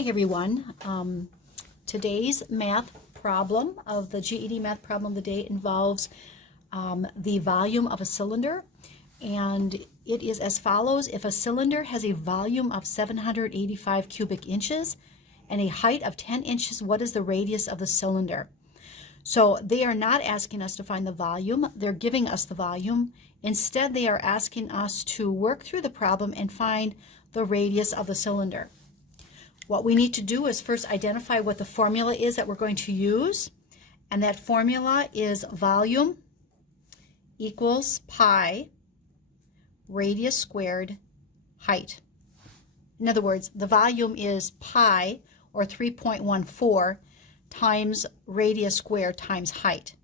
Hi everyone. Today's math problem of the GED math problem of the day involves the volume of a cylinder, and it is as follows. If a cylinder has a volume of 785 cubic inches and a height of 10 inches, what is the radius of the cylinder? So they are not asking us to find the volume, they're giving us the volume. Instead, they are asking us to work through the problem and find the radius of the cylinder. What we need to do is first identify what the formula is that we're going to use, and that formula is volume equals pi radius squared height. In other words, the volume is pi, or 3.14, times radius squared times height.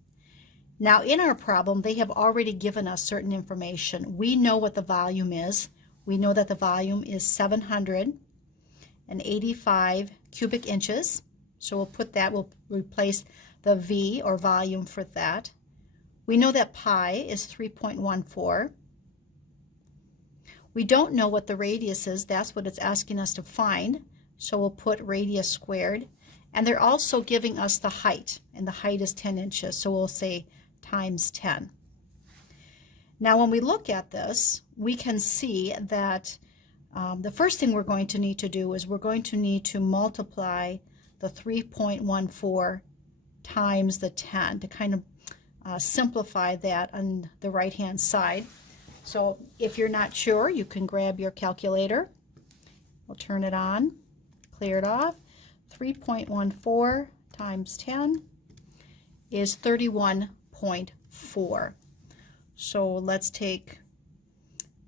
Now in our problem, they have already given us certain information. We know what the volume is. We know that the volume is 785 cubic inches. So we'll put that, we'll replace the V or volume for that. We know that pi is 3.14. We don't know what the radius is. That's what it's asking us to find. So we'll put radius squared. And they're also giving us the height, and the height is 10 inches. So we'll say times 10. Now when we look at this, we can see that the first thing we're going to need to do is we're going to need to multiply the 3.14 times the 10 to kind of simplify that on the right hand side. So if you're not sure, you can grab your calculator. We'll turn it on, clear it off. 3.14 times 10 is 31.4. So let's take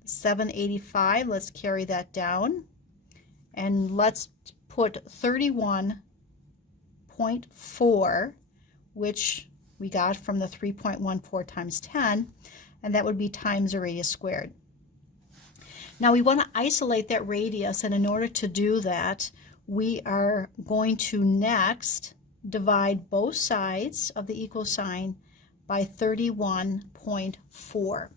785, let's carry that down, and let's put 31.4, which we got from the 3.14 times 10, and that would be times the radius squared. Now we want to isolate that radius, and in order to do that, we are going to next divide both sides of the equal sign by 31.4.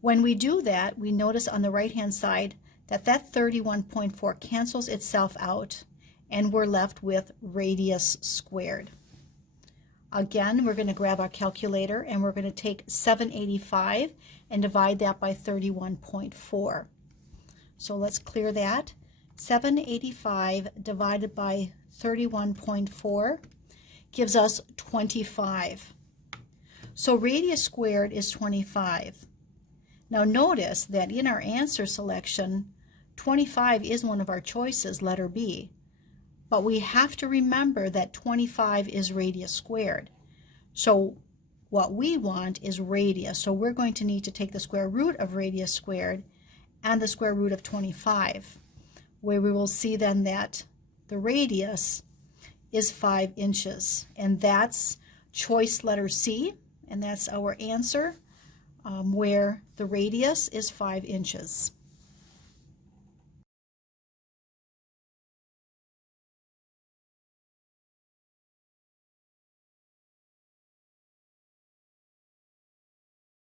When we do that, we notice on the right-hand side that that 31.4 cancels itself out, and we're left with radius squared. Again, we're going to grab our calculator, and we're going to take 785 and divide that by 31.4. So let's clear that. 785 divided by 31.4 gives us 25. So radius squared is 25. Now notice that in our answer selection, 25 is one of our choices, letter B. But we have to remember that 25 is radius squared. So what we want is radius. So we're going to need to take the square root of radius squared and the square root of 25, where we will see then that the radius is 5 inches. And that's choice letter C, and that's our answer, where the radius is 5 inches.